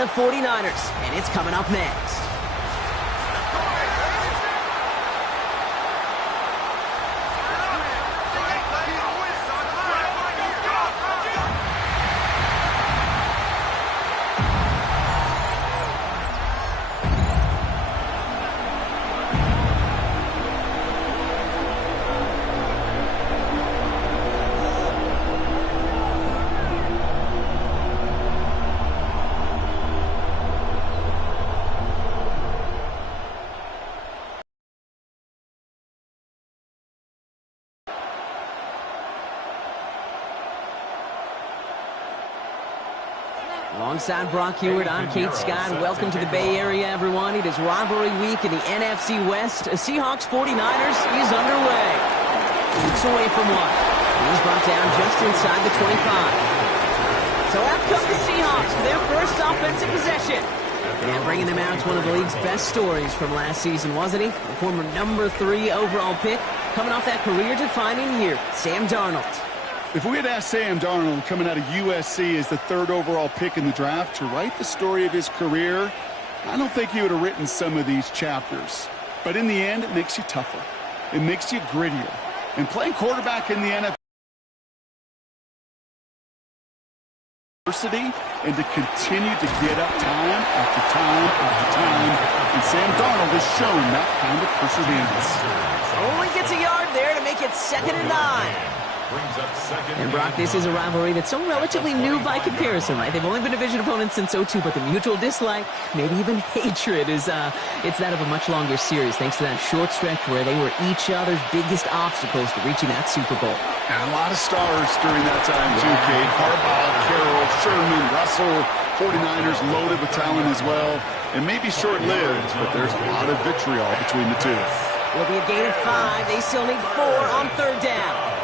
and the 49ers, and it's coming up next. Alongside Brock Hewitt, I'm Kate Scott. Welcome to the Bay Area, everyone. It is rivalry week in the NFC West. Seahawks 49ers is underway. Weeks away from one. He's brought down just inside the 25. So out come the Seahawks for their first offensive possession. And bringing them out is one of the league's best stories from last season, wasn't he? The former number 3 overall pick, coming off that career-defining year, Sam Darnold. If we had asked Sam Darnold, coming out of USC as the 3rd overall pick in the draft, to write the story of his career, I don't think he would have written some of these chapters. But in the end, it makes you tougher. It makes you grittier. And playing quarterback in the NFL, and to continue to get up time after time after time. And Sam Darnold has shown that kind of perseverance. Only gets a yard there to make it 2nd and 9. And Brock, this is a rivalry that's so relatively new by comparison, right? They've only been division opponents since '02, but the mutual dislike, maybe even hatred, is it's that of a much longer series, thanks to that short stretch where they were each other's biggest obstacles to reaching that Super Bowl. And a lot of stars during that time, too, Kate. Harbaugh, Carroll, Sherman, Russell, 49ers loaded with talent as well. And maybe short-lived, but there's a lot of vitriol between the two. It'll be a gain of 5. They still need 4 on 3rd down.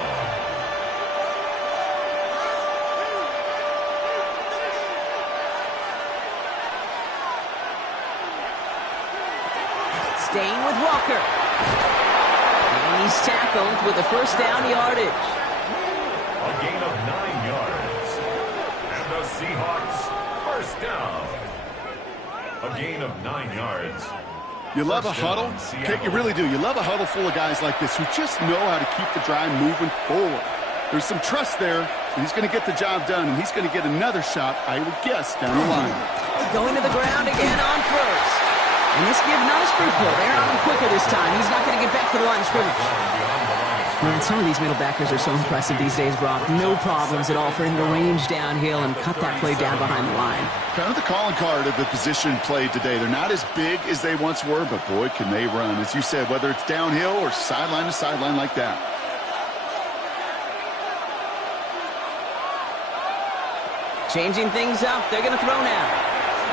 Staying with Walker. And he's tackled with the first down yardage. A gain of 9 yards. And the Seahawks first down. A gain of 9 yards. You love a huddle? Kate, you really do. You love a huddle full of guys like this who just know how to keep the drive moving forward. There's some trust there. He's going to get the job done, and he's going to get another shot, I would guess, down the line. Going to the ground again on first. And this give not as fruitful. They're on him quicker this time. He's not going to get back to the line of scrimmage. Man, some of these middle backers are so impressive these days, Brock. No problems at all for him to range downhill and cut that play down behind the line. Kind of the calling card of the position played today. They're not as big as they once were, but boy, can they run. As you said, whether it's downhill or sideline to sideline like that. Changing things up. They're going to throw now.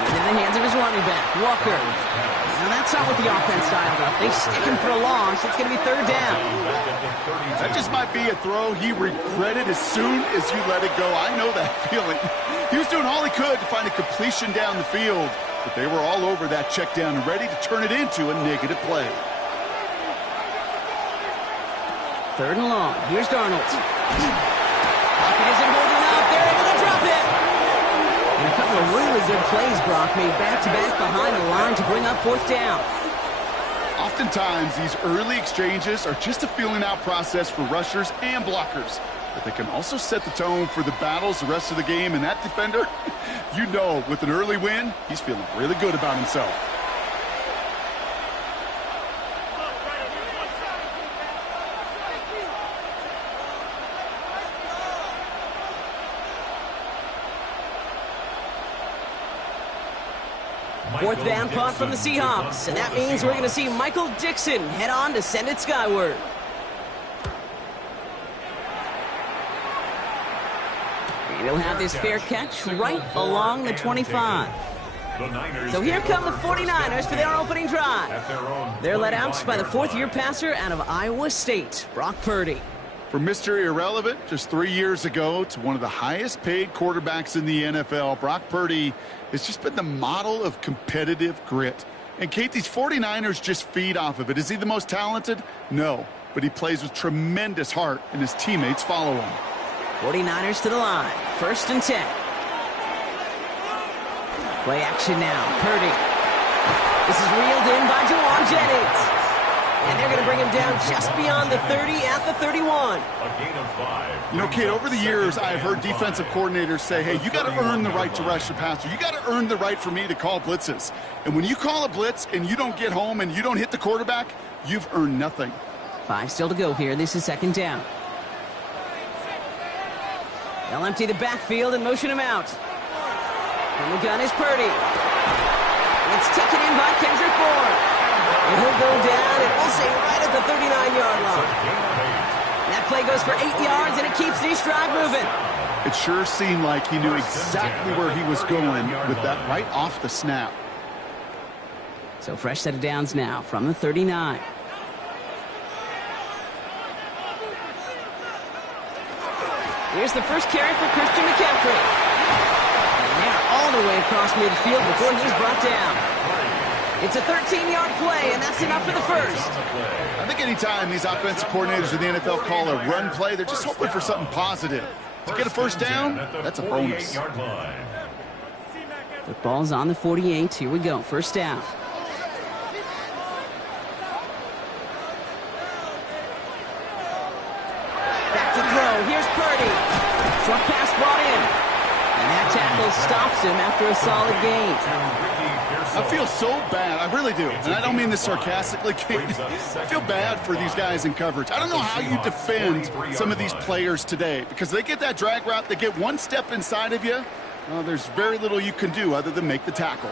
In the hands of his running back, Walker. Now that's not what the offense styled up. They stick him for a loss. It's going to be 3rd down. That just might be a throw he regretted as soon as you let it go. I know that feeling. He was doing all he could to find a completion down the field, but they were all over that check down and ready to turn it into a negative play. 3rd and long. Here's Darnold. Pocket isn't holding up. They're able to drop it. And a couple of really good plays, Brock, made back-to-back behind the line to bring up 4th down. Oftentimes, these early exchanges are just a feeling-out process for rushers and blockers. But they can also set the tone for the battles the rest of the game. And that defender, you know, with an early win, he's feeling really good about himself. Fourth down punt from the Seahawks, and that means we're going to see Michael Dixon head on to send it skyward. And he'll have this fair catch right along the 25. So here come the 49ers for their opening drive. They're led out by the 4th-year passer out of Iowa State, Brock Purdy. From Mr. Irrelevant just 3 years ago to one of the highest paid quarterbacks in the NFL, Brock Purdy has just been the model of competitive grit. And Kate, these 49ers just feed off of it. Is he the most talented? No, but he plays with tremendous heart, and his teammates follow him. 49ers to the line, 1st and 10. Play action now. Purdy. This is reeled in by Jawan Jennings. And they're going to bring him down just beyond the 30 at the 31. A gain of 5. You know, Kate, over the years, I've heard defensive coordinators say, hey, you got to earn the right to rush your passer. You got to earn the right for me to call blitzes. And when you call a blitz and you don't get home and you don't hit the quarterback, you've earned nothing. 5 still to go here. This is second down. They'll empty the backfield and motion him out. From the gun is Purdy. It's taken in by Kendrick Bourne. And he'll go down, and we'll say right at the 39-yard line. That play goes for 8 yards, and it keeps the stride moving. It sure seemed like he knew exactly where he was going with that right off the snap. So fresh set of downs now from the 39. Here's the first carry for Christian McCaffrey. And they're all the way across midfield before he's brought down. It's a 13-yard play, and that's enough for the first. I think anytime these offensive coordinators in the NFL call a run play, they're just hoping for something positive. To get a first down, that's a bonus. The ball's on the 48. Here we go. First down. Back to throw. Here's Purdy. Short pass brought in. And that tackle stops him after a solid gain. I feel so bad. I really do. And I don't mean this sarcastically, Kate. I feel bad for these guys in coverage. I don't know how you defend some of these players today because they get that drag route, they get one step inside of you. Well, there's very little you can do other than make the tackle.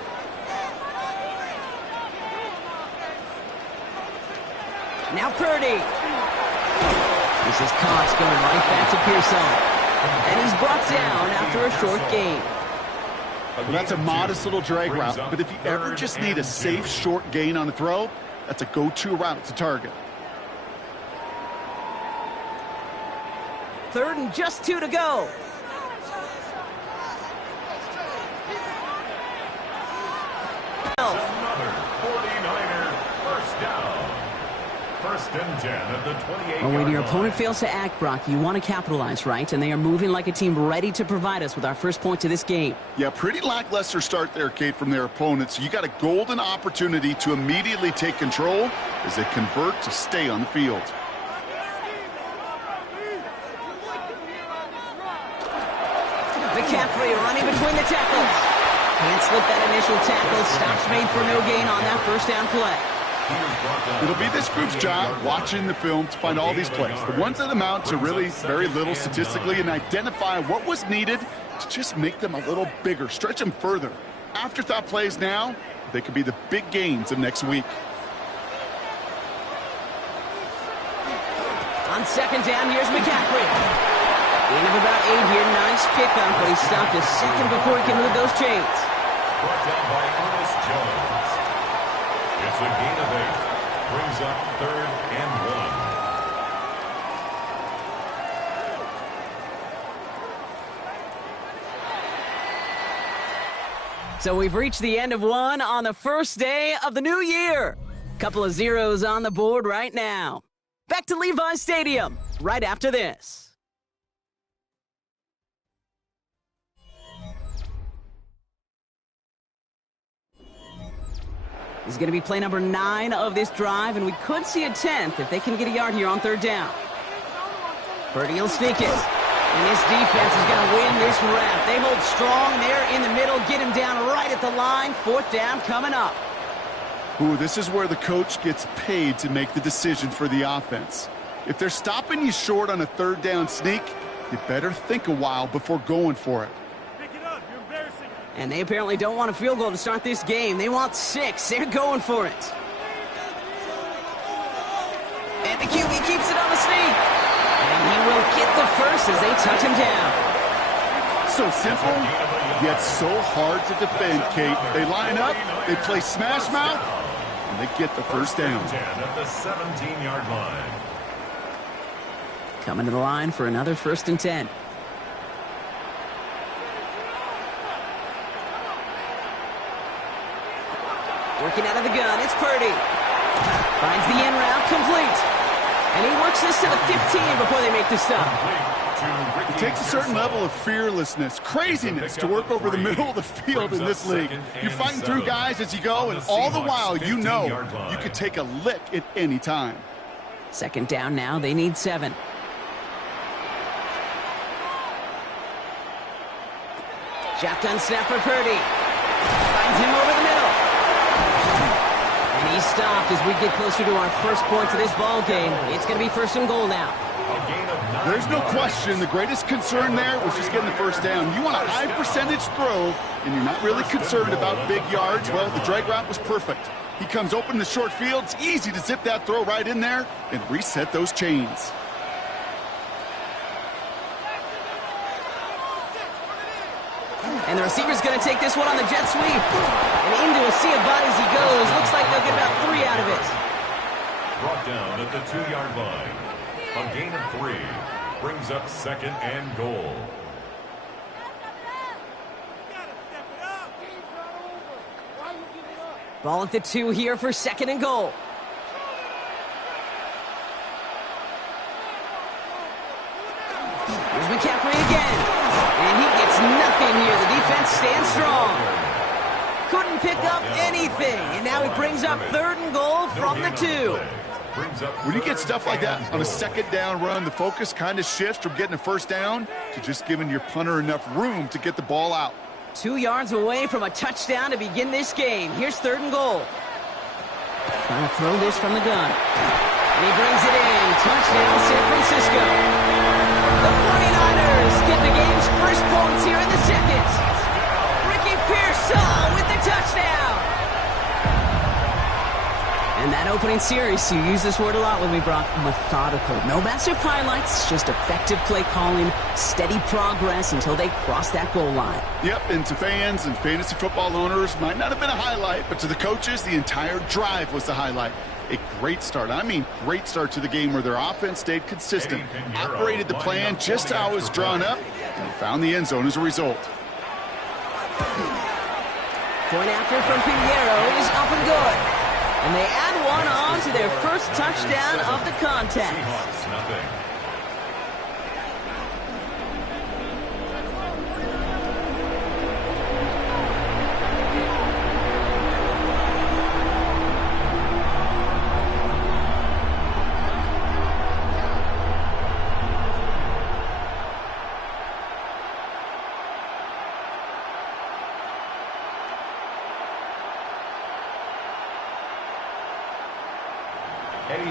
Now Purdy. This is Cox going right back to Pearson. And he's brought down after a short gain. Well, that's a modest little drag route, but if you ever just need a safe short gain on a throw, that's a go-to route to target. 3rd and just 2 to go. Another 49er first down. First and 10 at the 28-yard line. When your opponent fails to act, Brock, you want to capitalize, right? And they are moving like a team ready to provide us with our first point to this game. Yeah, pretty lackluster start there, Kate, from their opponents. You got a golden opportunity to immediately take control as they convert to stay on the field. McCaffrey running between the tackles. Can't slip that initial tackle. Stops made for no gain on that first down play. It'll be this group's job watching the film to find all these plays, the ones that amount to really very little statistically, and identify what was needed to just make them a little bigger, stretch them further. Afterthought plays now, they could be the big gains of next week. On second down, here's McCaffrey. Gain of about 8 here. Nice pickup, but he stopped a second before he can move those chains. Brought down by Ernest Jones. It's a gain of 8. Brings up 3rd and 1. So we've reached the end of one on the first day of the new year. Couple of zeros on the board right now. Back to Levi's Stadium right after this. This is going to be play number 9 of this drive, and we could see a 10th if they can get a yard here on 3rd down. Purdy will sneak it. And this defense is going to win this rep. They hold strong there in the middle, get him down right at the line. 4th down coming up. Ooh, this is where the coach gets paid to make the decision for the offense. If they're stopping you short on a 3rd down sneak, you better think a while before going for it. And they apparently don't want a field goal to start this game. They want 6. They're going for it. And the QB keeps it on the sneak. And he will get the first as they touch him down. So simple, yet so hard to defend, Kate. They line up, they play smash mouth, and they get the first down. 10 at the 17-yard line. Coming to the line for another 1st and 10. Working out of the gun, it's Purdy. Finds the in route, complete. And he works this to the 15 before they make the stop. It takes a certain level of fearlessness, craziness to work over the middle of the field in this league. You're fighting through guys as you go, and all the while you know you could take a lick at any time. Second down now. They need 7. Shotgun snap for Purdy. Finds him over the middle. And he's stopped as we get closer to our first points of this ball game. It's going to be 1st and goal now. There's no question the greatest concern there was just getting the first down. You want a high percentage throw, and you're not really concerned about big yards. Well, the drag route was perfect. He comes open in the short field. It's easy to zip that throw right in there and reset those chains. And the receiver's going to take this one on the jet sweep. And into a sea of bodies he goes. Looks like they'll get about 3 out of it. Brought down at the 2-yard line. A gain of 3 brings up 2nd and goal. Ball at the 2 here for 2nd and goal. Here's McCaffrey again. And he gets nothing here. The defense stands strong. Couldn't pick up anything. And now he brings up 3rd and goal from the 2. When you get stuff like that on a 2nd down run, the focus kind of shifts from getting a 1st down to just giving your punter enough room to get the ball out. 2 yards away from a touchdown to begin this game. Here's 3rd and goal. Trying to throw this from the gun. And he brings it in. Touchdown, San Francisco. The 49ers get the game's first points here in the 2nd. Ricky Pearsall with the touchdown. And that opening series, you use this word a lot with me, Brock, methodical. No massive highlights, just effective play calling, steady progress until they cross that goal line. Yep, and to fans and fantasy football owners, might not have been a highlight, but to the coaches, the entire drive was the highlight. A great start. I mean, great start to the game where their offense stayed consistent, operated the plan just how it was drawn up, and found the end zone as a result. Point after from Pinheiro is up and good. And they add one on to their first touchdown of the contest. Seahawks, nothing.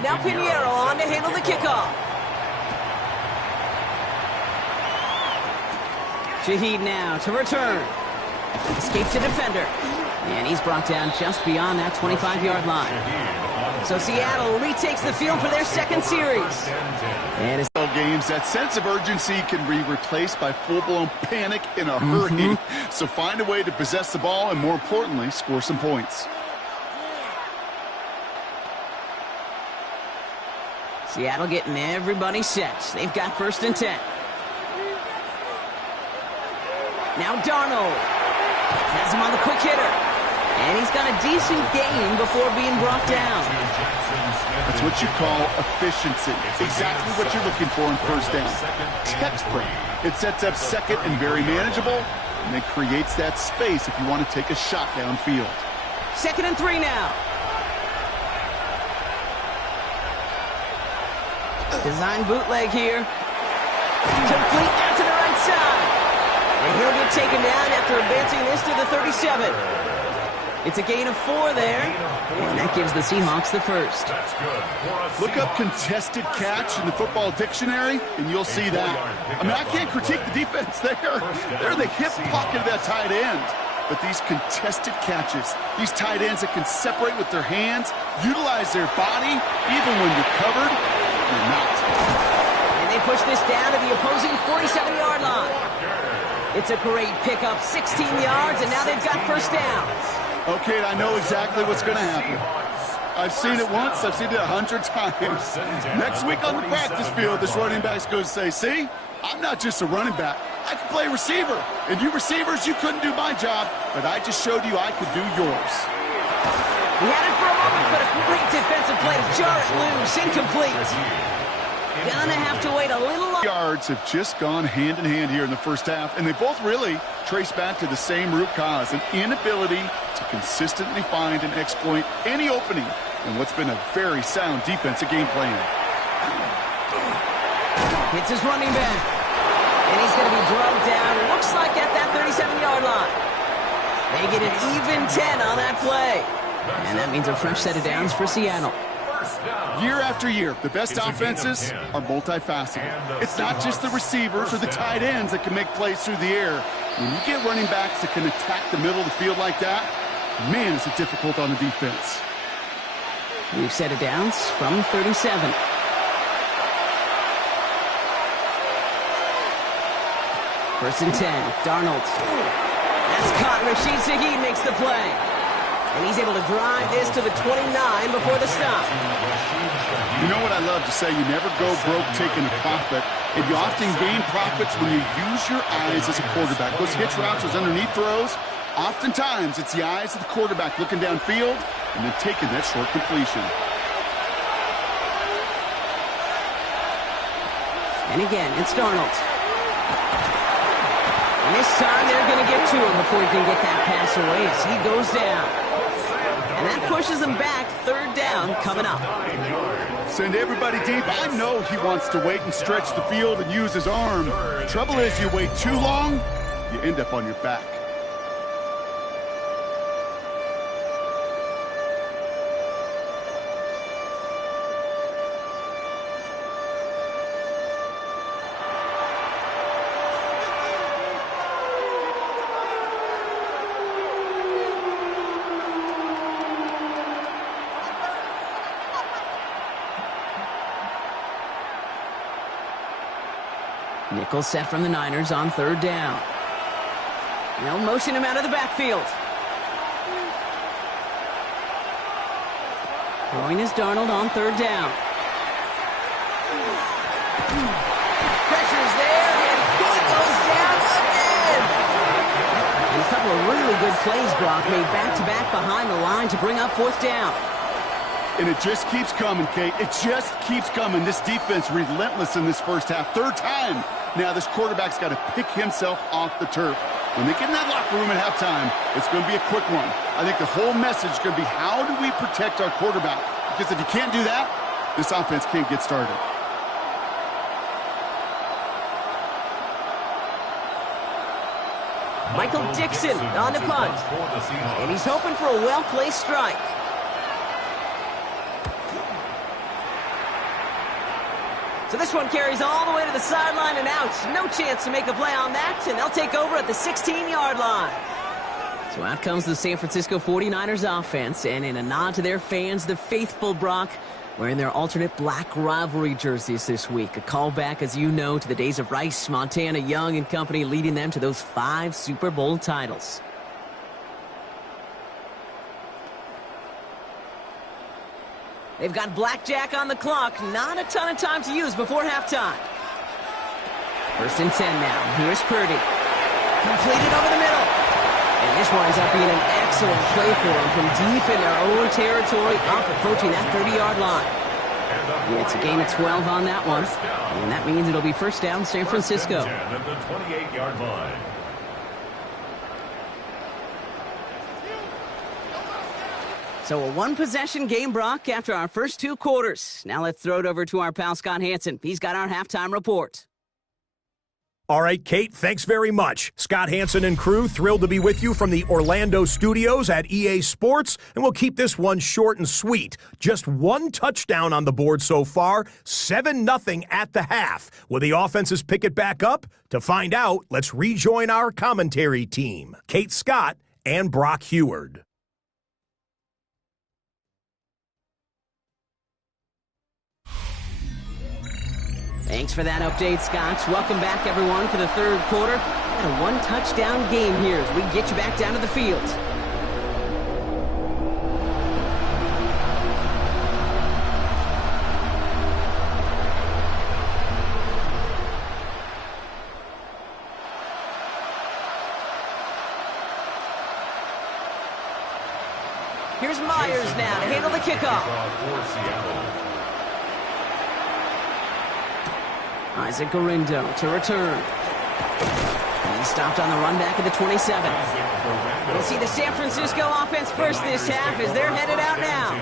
Now Pinheiro on to handle the kickoff. Shaheed now to return. Escapes the defender. And he's brought down just beyond that 25-yard line. So Seattle retakes the field for their 2nd series. And it's games, that sense of urgency can be replaced by full-blown panic in a hurry. So find a way to possess the ball and, more importantly, score some points. Seattle getting everybody set. They've got 1st and 10. Now Darnold has him on the quick hitter. And he's got a decent gain before being brought down. That's what you call efficiency. Exactly what you're looking for in 1st down. Textbook. It sets up 2nd and very manageable, and it creates that space if you want to take a shot downfield. 2nd and 3 now. Design bootleg here. Complete out to the right side. And he'll get taken down after advancing this to the 37. It's a gain of 4 there. And that gives the Seahawks the 1st. Look up contested catch in the football dictionary, and you'll see that. I mean, I can't critique the defense there. They're in the hip pocket of that tight end. But these contested catches, these tight ends that can separate with their hands, utilize their body, even when you're covered, you're not. And they push this down to the opposing 47-yard line. It's a great pickup, 16 yards, and now they've got 1st down. Okay, I know exactly what's going to happen. I've seen it once, I've seen it 100 times. Next week on the practice field, this running back's going to say, see, I'm not just a running back. I can play receiver. And you receivers, you couldn't do my job, but I just showed you I could do yours. He had it for a moment, but a great defensive play to jar it loose, incomplete. Gonna have to wait a little longer. Yards have just gone hand in hand here in the first half, and they both really trace back to the same root cause, an inability to consistently find and exploit any opening in what's been a very sound defensive game plan. Hits his running back, and he's going to be drugged down, looks like at that 37-yard line. They get an even 10 on that play, and that means a fresh set of downs for Seattle. Year after year, the best offenses are multifaceted. It's not just the receivers or the tight ends that can make plays through the air. When you get running backs that can attack the middle of the field like that, man, is it difficult on the defense. We've set of downs from 37. First and 10, Darnold. That's caught. Rashid Shaheed makes the play. And he's able to drive this to the 29 before the stop. You know what I love to say? You never go broke taking a profit. And you often gain profits when you use your eyes as a quarterback. Those hitch routes, those underneath throws, oftentimes it's the eyes of the quarterback looking downfield and then taking that short completion. And again, it's Darnold. And this time they're going to get to him before he can get that pass away as he goes down. And that pushes him back. Third down coming up. Send everybody deep. I know he wants to wait and stretch the field and use his arm. The trouble is, you wait too long, you end up on your back. Nickel set from the Niners on third down. They'll motion him out of the backfield. Throwing is Darnold on third down. Pressure's there, and he goes down again. And a couple of really good plays, Brock, made back-to-back behind the line to bring up fourth down. And it just keeps coming, Kate. It just keeps coming. This defense relentless in this first half. Third time. Now this quarterback's got to pick himself off the turf. When they get in that locker room at halftime, it's going to be a quick one. I think the whole message is going to be, how do we protect our quarterback? Because if you can't do that, this offense can't get started. Michael Dixon on the punt. And he's hoping for a well-placed strike. So this one carries all the way to the sideline and out. No chance to make a play on that, and they'll take over at the 16-yard line. So out comes the San Francisco 49ers offense, and in a nod to their fans, the faithful, Brock, wearing their alternate black rivalry jerseys this week. A callback, as you know, to the days of Rice, Montana, Young, and company, leading them to those 5 Super Bowl titles. They've got blackjack on the clock. Not a ton of time to use before halftime. First and 10 now. Here's Purdy. Completed over the middle. And this winds up being an excellent play for them from deep in their own territory, up approaching that 30-yard line. Yeah, it's a gain of 12 on that one. And that means it'll be first down San Francisco. First and 10 at the 28-yard line. So a one-possession game, Brock, after our first 2 quarters. Now let's throw it over to our pal Scott Hansen. He's got our halftime report. All right, Kate, thanks very much. Scott Hansen and crew, thrilled to be with you from the Orlando studios at EA Sports, and we'll keep this one short and sweet. Just 1 touchdown on the board so far, 7-0 at the half. Will the offenses pick it back up? To find out, let's rejoin our commentary team, Kate Scott and Brock Heward. Thanks for that update, Scott. Welcome back, everyone, for the third quarter. Got a 1-touchdown game here as we get you back down to the field. Here's Myers now to handle the kickoff. Isaac Garindo to return. He stopped on the run back at the 27. We'll see the San Francisco offense first this half as they're headed out now.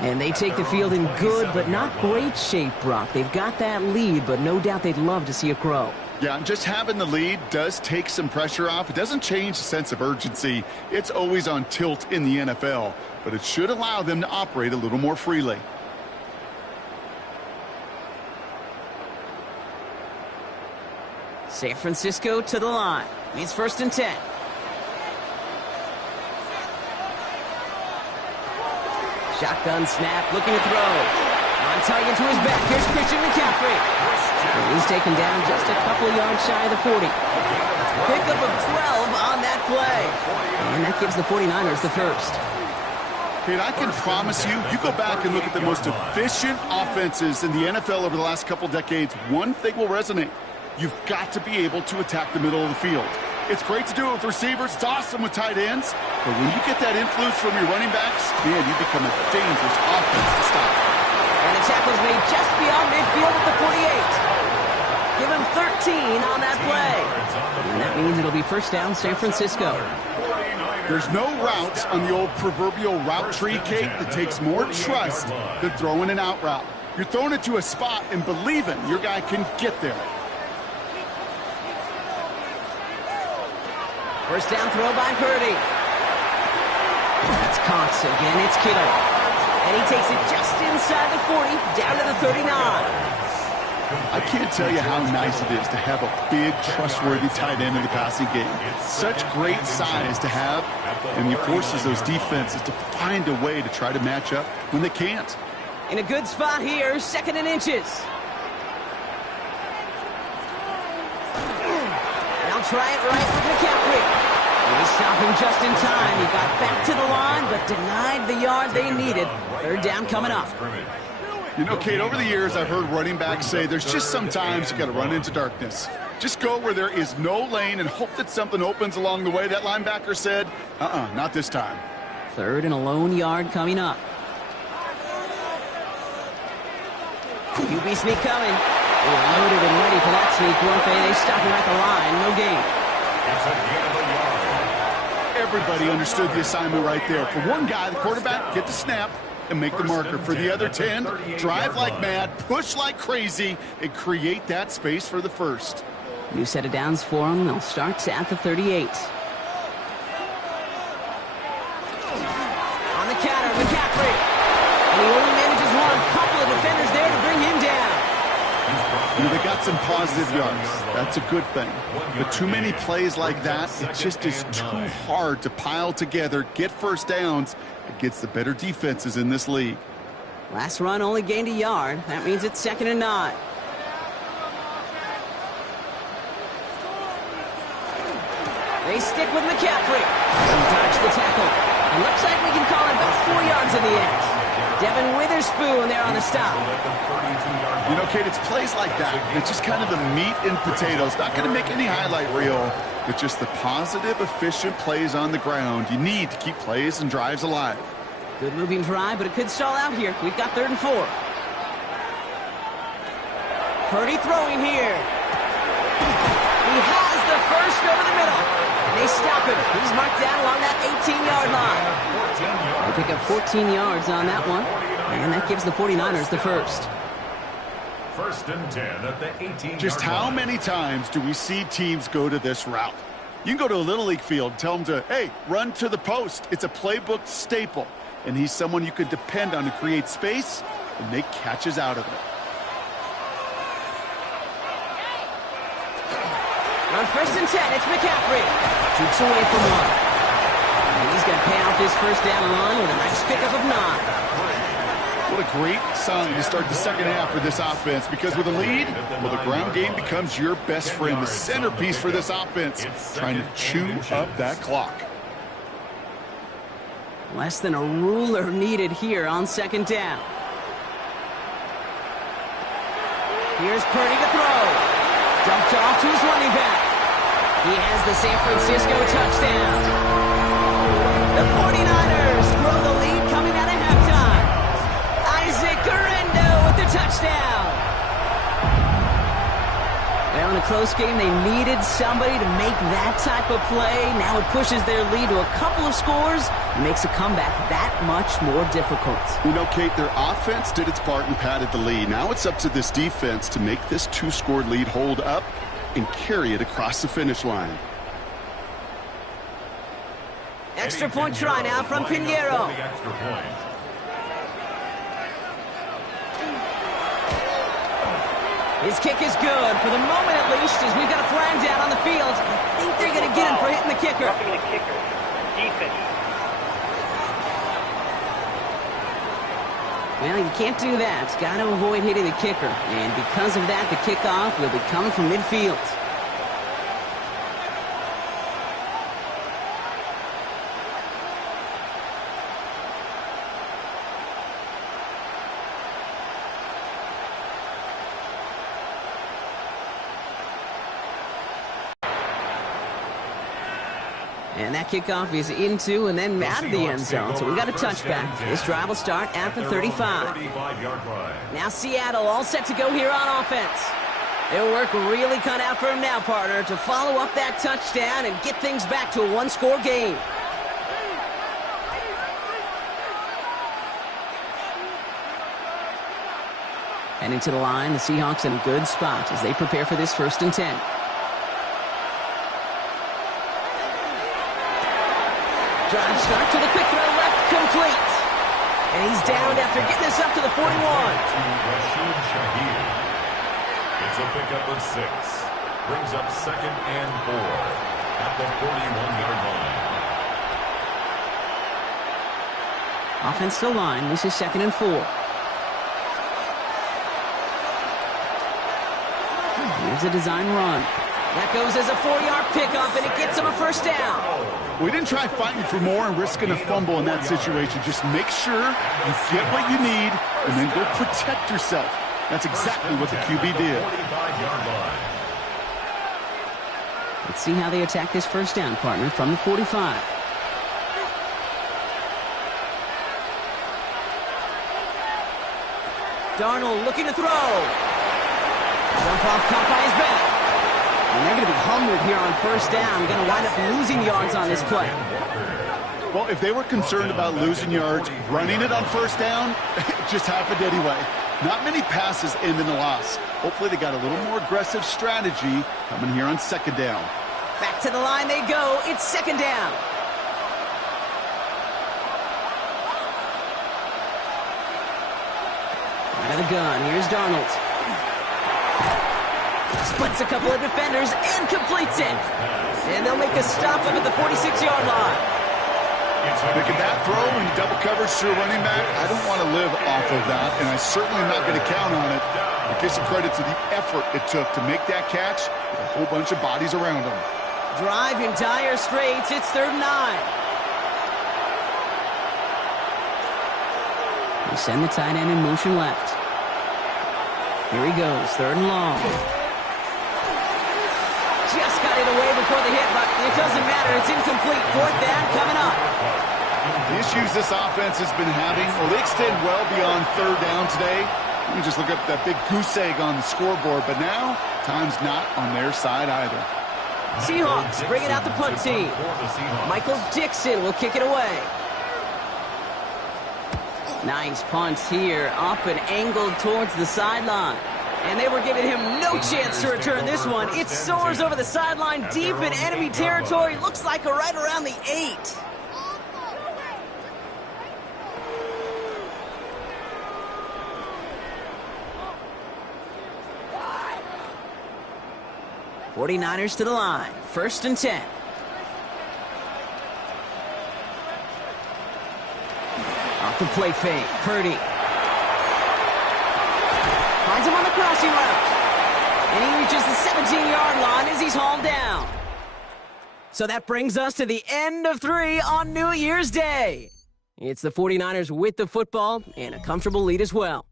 And they take the field in good but not great shape, Brock. They've got that lead, but no doubt they'd love to see it grow. Yeah, and just having the lead does take some pressure off. It doesn't change the sense of urgency. It's always on tilt in the NFL, but it should allow them to operate a little more freely. San Francisco to the line. It's 1st and 10. Shotgun snap, looking to throw. On target to his back. Here's Christian McCaffrey. And he's taken down just a couple of yards shy of the 40. Pickup of 12 on that play. And that gives the 49ers the first. Kate, I can promise you, you go back and look at the most efficient offenses in the NFL over the last couple decades, one thing will resonate. You've got to be able to attack the middle of the field. It's great to do it with receivers. It's awesome with tight ends. But when you get that influence from your running backs, man, you become a dangerous offense to stop. And the tackle's made just beyond midfield at the 48. Give him 13 on that play. And that means it'll be first down, San Francisco. There's no routes on the old proverbial route tree, Kate, that takes more trust than throwing an out route. You're throwing it to a spot and believing your guy can get there. First down throw by Purdy. That's Cox again. It's Kittle. And he takes it just inside the 40, down to the 39. I can't tell you how nice it is to have a big, trustworthy tight end in the passing game. Such great size to have, and he forces those defenses to find a way to try to match up when they can't. In a good spot here, 2nd and inches. They'll try it right with McCaffrey. They stop him just in time. He got back to the line, but denied the yard they needed. 3rd down coming up. You know, Kate, over the years, I've heard running backs say there's just sometimes you got to run into darkness. Just go where there is no lane and hope that something opens along the way. That linebacker said, not this time. 3rd and a lone yard coming up. QB sneak coming. They were loaded and ready for that sneak, weren't they? They stop him at the line. No gain. It's a gain of a yard. Everybody understood the assignment right there. For one guy, the quarterback, get the snap and make the marker. For the other 10, drive like mad, push like crazy, and create that space for the first. New set of downs for them. They'll start at the 38. On the counter, McCaffrey. And he only manages one. Couple of defenders there to bring him down. You know, they got some positive yards. That's a good thing. But too many plays like that, it just is too hard to pile together, get first downs against the better defenses in this league. Last run only gained a yard. That means it's 2nd and 9. They stick with McCaffrey. He dodged the tackle. It looks like we can call it about 4 yards in the end. Devin Witherspoon there on the stop. You know, Kate, it's plays like that. It's just kind of the meat and potatoes. Not going to make any highlight reel, but just the positive, efficient plays on the ground. You need to keep plays and drives alive. Good moving drive, but it could stall out here. We've got 3rd and 4. Purdy throwing here. He has the first over the middle. And they stop him. He's marked down along that 18-yard line. They pick up 14 yards on that one. And that gives the 49ers the first. 1st and 10 at the 18-yard Just how many times do we see teams go to this route? You can go to a Little League field, tell them to, hey, run to the post. It's a playbook staple. And he's someone you could depend on to create space and make catches out of it. On 1st and 10, it's McCaffrey. Shoots away from one. And he's going to pay off his first down run with a nice pickup of 9. What a great sign to start the second half for this offense, because with a lead, well, the ground game becomes your best friend, the centerpiece for this offense, trying to chew up that clock. Less than a ruler needed here on 2nd down. Here's Purdy to throw. Dumped off to his running back. He has the San Francisco touchdown. The 49ers grow the lead coming out of halftime. Isaac Garindo with the touchdown. a close game. They needed somebody to make that type of play. Now it pushes their lead to a couple of scores and makes a comeback that much more difficult. You know, Kate, their offense did its part and padded the lead. Now it's up to this defense to make this 2-score lead hold up and carry it across the finish line. Extra point try now from Pinheiro. His kick is good, for the moment at least, as we've got a flag down on the field. I think they're going to get him for hitting the kicker. Roughing the kicker. Defense. Well, you can't do that. Got to avoid hitting the kicker. And because of that, the kickoff will be coming from midfield. And that kickoff is into and then out of the end zone. So we've got a touchback. This drive will start at the 35. Now Seattle all set to go here on offense. Their work really cut out for him now, partner, to follow up that touchdown and get things back to a 1-score game. Heading to the line, the Seahawks in a good spot as they prepare for this 1st and 10. Drive start to the quick throw left, complete. And he's downed after getting this up to the 41. It's a pickup of 6. Brings up 2nd and 4 at the 41-yard line. Offense to line. This is 2nd and 4. Here's a design run. That goes as a 4-yard pickup, and it gets him a 1st down. We didn't try fighting for more and risking a fumble in that situation. Just make sure you get what you need and then go protect yourself. That's exactly what the QB did. Let's see how they attack this 1st down, partner, from the 45. Darnold looking to throw. Jump off, caught by his back. And they're going to be humbled here on 1st down. Going to wind up losing yards on this play. Well, if they were concerned about losing yards, running it on 1st down, it just happened anyway. Not many passes end in a loss. Hopefully they got a little more aggressive strategy coming here on 2nd down. Back to the line they go. It's 2nd down. Out of the gun. Here's Darnold. Splits a couple of defenders and completes it. And they'll make a stop up at the 46-yard line. Look at that throw and double coverage to a running back. I don't want to live off of that, and I certainly am not going to count on it. But give some credit to the effort it took to make that catch with a whole bunch of bodies around him. Drive in dire straits. It's 3rd and 9. They send the tight end in motion left. Here he goes, 3rd and long. Just got it away before the hit, but it doesn't matter. It's incomplete. 4th down coming up. The issues this offense has been having, well, they extend well beyond 3rd down today. You can just look up that big goose egg on the scoreboard, but now time's not on their side either. Seahawks bring it out the punt team. Michael Dixon will kick it away. Nice punt here, up and angled towards the sideline. And they were giving him no chance to return this one. It soars over the sideline deep in enemy territory. Looks like right around the 8. '49ers to the line. 1st and 10. Off the play fake. Purdy. Finds him on the crossing route. And he reaches the 17-yard line as he's hauled down. So that brings us to the end of 3 on New Year's Day. It's the 49ers with the football and a comfortable lead as well.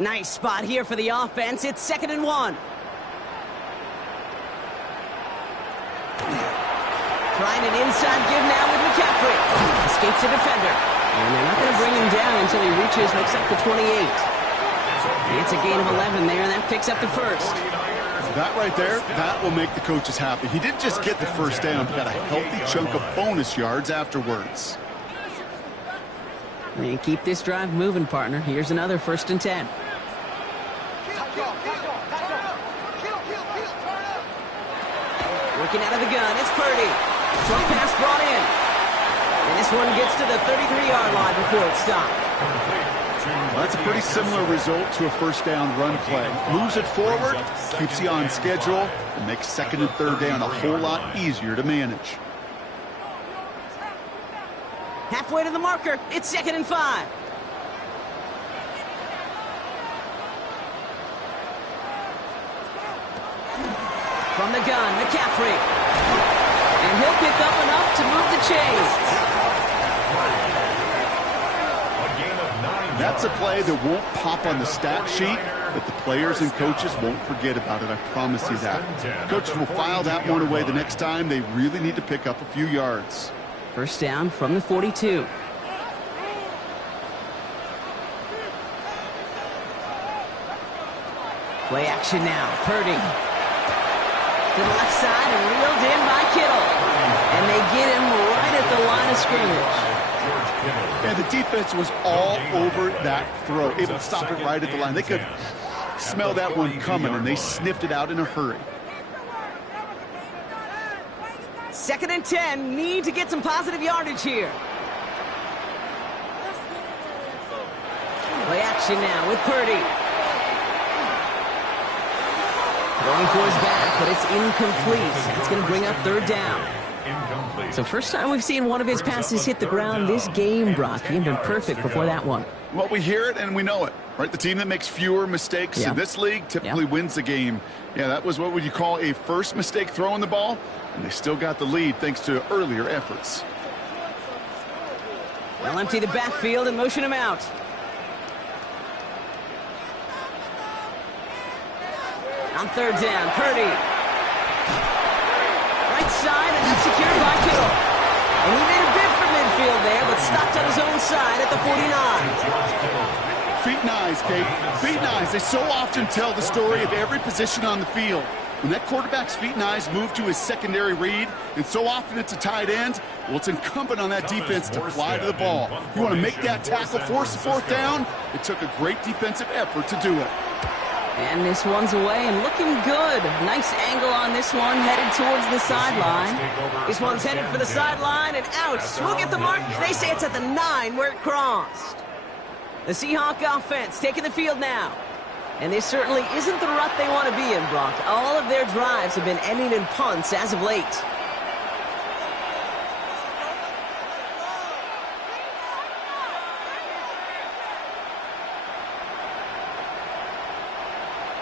Nice spot here for the offense. It's 2nd and 1. Trying an inside give now with McCaffrey. Escapes the defender. And they're not going to bring him down until he looks up to 28. It's a gain of 11 there, and that picks up the first. That right there, that will make the coaches happy. He didn't just get the first down, he got a healthy chunk of bonus yards afterwards. And keep this drive moving, partner. Here's another 1st and 10. Working out of the gun, it's Purdy. Short pass brought in. And this one gets to the 33-yard line before it's stopped. Well, that's a pretty similar result to a first down run play. Moves it forward, keeps you on schedule, and makes 2nd and 3rd down a whole lot easier to manage. Halfway to the marker, it's 2nd and 5. From the gun, McCaffrey. And he'll pick up enough to move the chains. That's a play that won't pop on the stat sheet, but the players and coaches won't forget about it, I promise you that. Coaches will file that one away the next time. They really need to pick up a few yards. First down from the 42. Play action now. Purdy. To the left side and reeled in by Kittle. And they get him right at the line of scrimmage. And the defense was all over that throw, able to stop it right at the line. They could smell that one coming, and they sniffed it out in a hurry. 2nd and 10. Need to get some positive yardage here. Play action now with Purdy. Going for his back, but it's incomplete. It's going to bring up 3rd down. So first time we've seen one of his passes hit the ground this game, Brock. He had been perfect before that one. Well, we hear it and we know it, right? The team that makes fewer mistakes in this league typically wins the game. Yeah, that was what would you call a first mistake throwing the ball, and they still got the lead thanks to earlier efforts. They'll empty the backfield and motion him out. On 3rd down, Purdy. Right side, and that's secured by Kittle. And he made a bid for midfield there, but stopped on his own side at the 49. Feet and eyes, Kate. Feet and eyes. They so often tell the story of every position on the field. When that quarterback's feet and eyes move to his secondary read, and so often it's a tight end, well, it's incumbent on that defense to fly to the ball. You want to make that tackle, force the 4th down? It took a great defensive effort to do it. And this one's away and looking good. Nice angle on this one, headed towards the sideline. This one's headed for the sideline and out. We'll get the mark. They say it's at the 9 where it crossed. The Seahawk offense taking the field now. And this certainly isn't the rut they want to be in, Brock. All of their drives have been ending in punts as of late.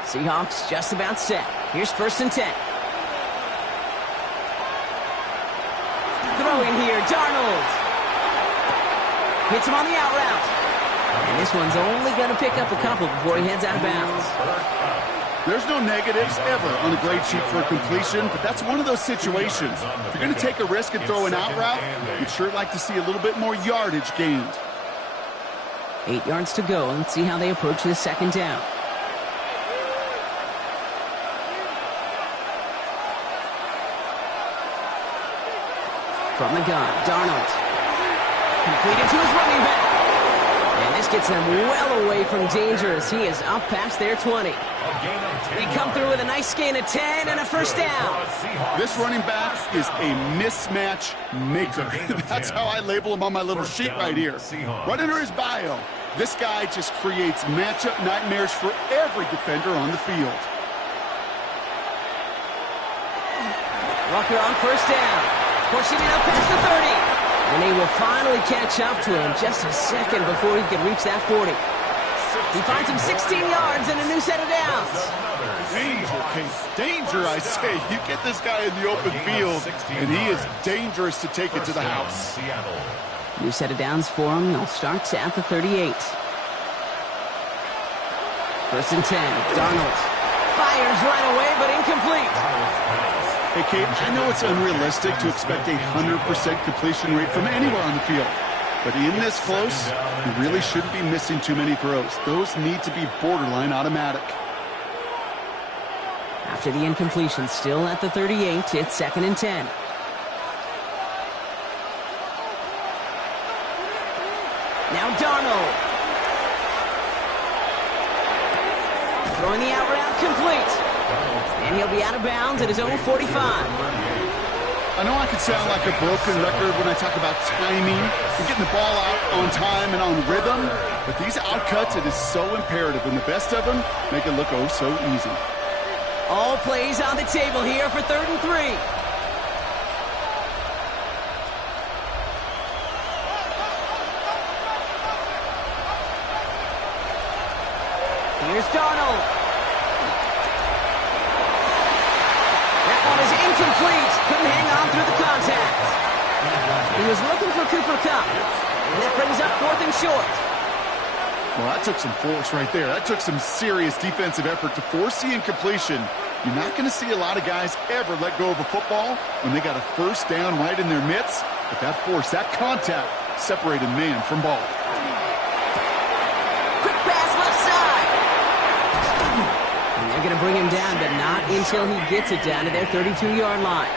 Seahawks just about set. Here's 1st and 10. Throwing here, Darnold. Hits him on the out route. And this one's only going to pick up a couple before he heads out of bounds. There's no negatives ever on a grade sheet for a completion, but that's one of those situations. If you're going to take a risk and throw an out route, you'd sure like to see a little bit more yardage gained. 8 yards to go. Let's see how they approach this 2nd down. From the gun, Darnold. Completed to his running back. And this gets them well away from danger as he is up past their 20. They come through with a nice gain of 10 and a 1st down. This running back is a mismatch maker. That's how I label him on my little sheet right here. Right under his bio, this guy just creates matchup nightmares for every defender on the field. Rucker on 1st down. Pushing it up past the 30. And he will finally catch up to him just a second before he can reach that 40. He finds him 16 yards and a new set of downs. Danger, Kate. Danger, I say. You get this guy in the open field, and he is dangerous to take it to the house. New set of downs for him. He'll start at the 38. First and 10. Darnold fires right away, but incomplete. Hey, Kate, I know it's unrealistic to expect a 100% completion rate from anywhere on the field. But in this close, you really shouldn't be missing too many throws. Those need to be borderline automatic. After the incompletion, still at the 38, it's second and 10. Now Darnold. Throwing the out route complete. And he'll be out of bounds at his own 45. I know I can sound like a broken record when I talk about timing and getting the ball out on time and on rhythm, but these outcuts, it is so imperative, and the best of them make it look oh so easy. All plays on the table here for third and 3. Here's Darnold. That one is incomplete. Couldn't hang on through the contact. He was looking for Cooper Kupp. And that brings up fourth and short. Well, that took some force right there. That took some serious defensive effort to force the incompletion. You're not going to see a lot of guys ever let go of a football when they got a first down right in their midst. But that force, that contact, separated man from ball. Quick pass left side. And they're going to bring him down, but not until he gets it down to their 32-yard line.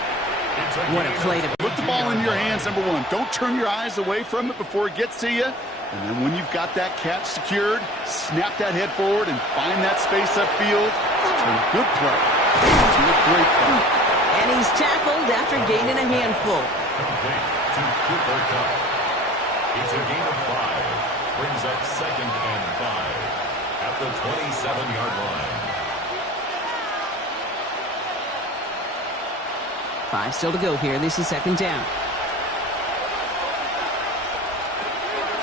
What a play to put the ball in your hands, number one. Don't turn your eyes away from it before it gets to you. And then when you've got that catch secured, snap that head forward and find that space upfield. Turn a good play to a great play. And he's tackled after gaining a handful. To Cooper Kupp. It's a gain of 5. Brings up second and 5 at the 27-yard line. 5 still to go here. This is second down.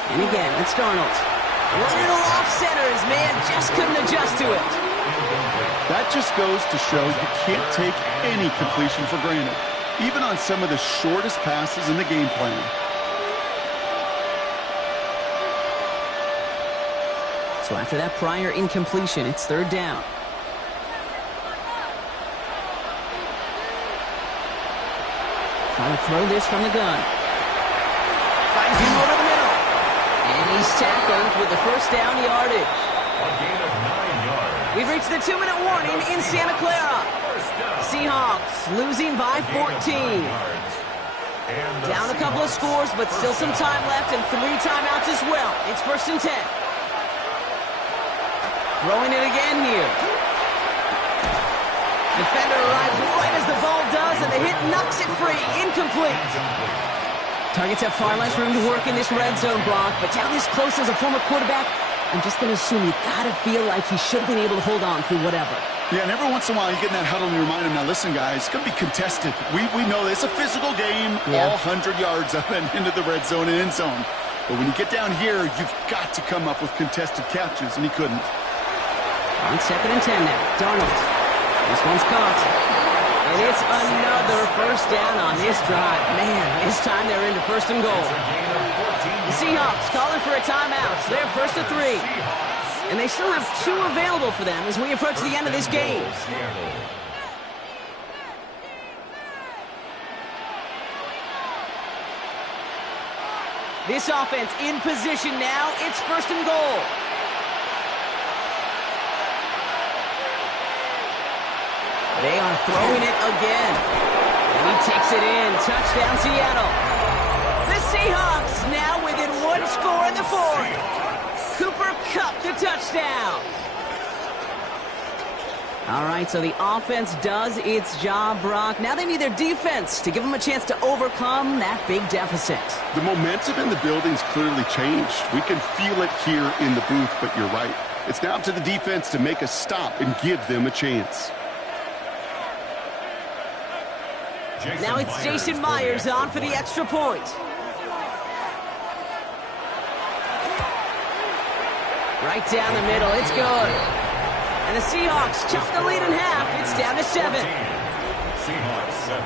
And again, it's Darnold. A little off center. His man just couldn't adjust to it. That just goes to show you can't take any completion for granted, even on some of the shortest passes in the game plan. So after that prior incompletion, it's third down. Trying to throw this from the gun. Finds him over the middle. And he's tackled with the first down yardage. A gain of 9 yards. We've reached the 2-minute warning in Santa Clara. Seahawks losing by 14. Down a couple of scores, but still some time left and 3 timeouts as well. It's first and 10. Throwing it again here. Defender arrives right as the ball does, and the hit knocks it free. Incomplete. Targets have far less room to work in this red zone block, but down this close as a former quarterback, I'm just going to assume you got to feel like he should have been able to hold on through whatever. Yeah, and every once in a while you get in that huddle and you remind him, now listen, guys, it's going to be contested. We know it's a physical game, all 100 yards up and into the red zone and end zone. But when you get down here, you've got to come up with contested catches, and he couldn't. On second and 10 now, Darnold. This one's caught. And it's another first down on this drive. Man, this time they're into first and goal. The Seahawks calling for a timeout. They're first to 3. And they still have 2 available for them as we approach the end of this game. This offense in position now. It's first and goal. They are throwing it again. And he takes it in. Touchdown, Seattle. The Seahawks now within 1 score in the 4th. Cooper Kupp the touchdown. All right, so the offense does its job, Brock. Now they need their defense to give them a chance to overcome that big deficit. The momentum in the building's clearly changed. We can feel it here in the booth, but you're right. It's now up to the defense to make a stop and give them a chance. Now it's Jason Myers on for the extra point. Right down the middle, it's good. And the Seahawks chop the lead in half. It's down to 7. Seahawks 7.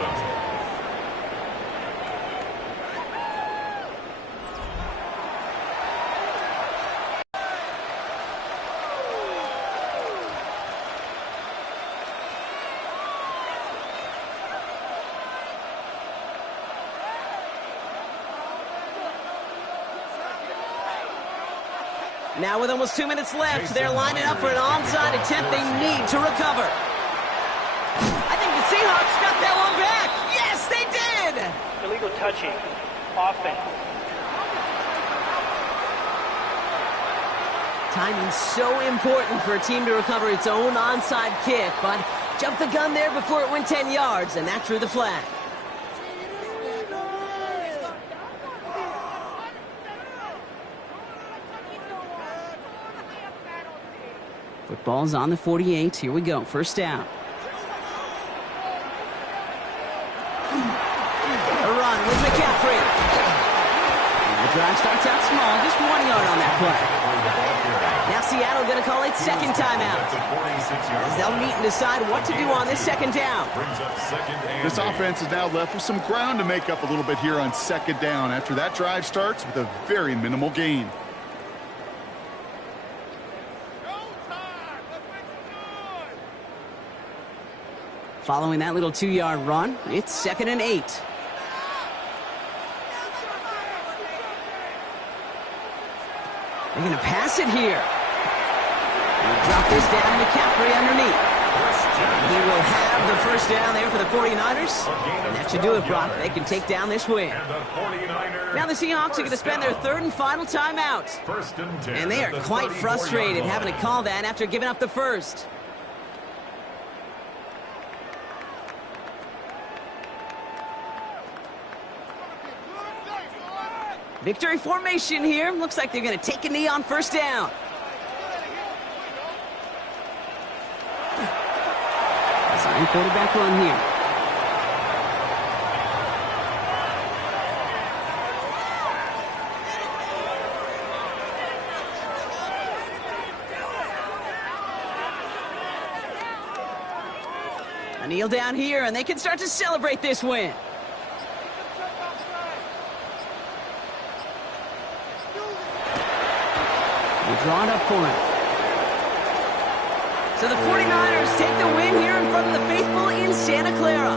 Now with almost 2 minutes left, they're lining up for an onside attempt they need to recover. I think the Seahawks got that one back. Yes, they did. Illegal touching. Offense. Timing's so important for a team to recover its own onside kick, but jumped the gun there before it went 10 yards, and that drew the flag. Football's on the 48. Here we go. First down. A run with McCaffrey. And the drive starts out small, just 1 yard on that play. Now Seattle going to call it second timeout, as they'll meet and decide what to do on this second down. This offense is now left with some ground to make up a little bit here on second down after that drive starts with a very minimal gain. Following that little 2-yard run, it's 2nd and 8. They're going to pass it here. And drop this down to McCaffrey underneath. And he will have the first down there for the 49ers. And that should do it, Brock. They can take down this win. Now the Seahawks are going to spend their third and final timeout. And they are quite frustrated having to call that after giving up the first. Victory formation here. Looks like they're going to take a knee on first down. Design quarterback run here. A kneel down here, and they can start to celebrate this win. Drawn up for him. So the 49ers take the win here in front of the faithful in Santa Clara.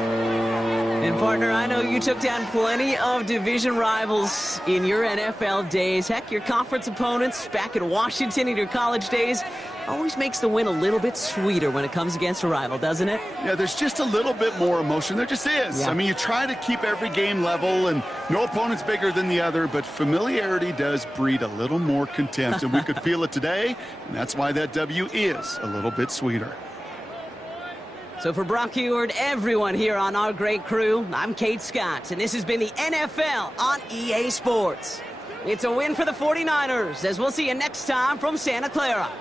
And partner, I know you took down plenty of division rivals in your NFL days. Heck, your conference opponents back in Washington in your college days. Always makes the win a little bit sweeter when it comes against a rival, doesn't it? Yeah, there's just a little bit more emotion. There just is. Yeah. I mean, you try to keep every game level, and no opponent's bigger than the other, but familiarity does breed a little more contempt, and we could feel it today, and that's why that W is a little bit sweeter. So for Brock Heward, everyone here on our great crew, I'm Kate Scott, and this has been the NFL on EA Sports. It's a win for the 49ers, as we'll see you next time from Santa Clara.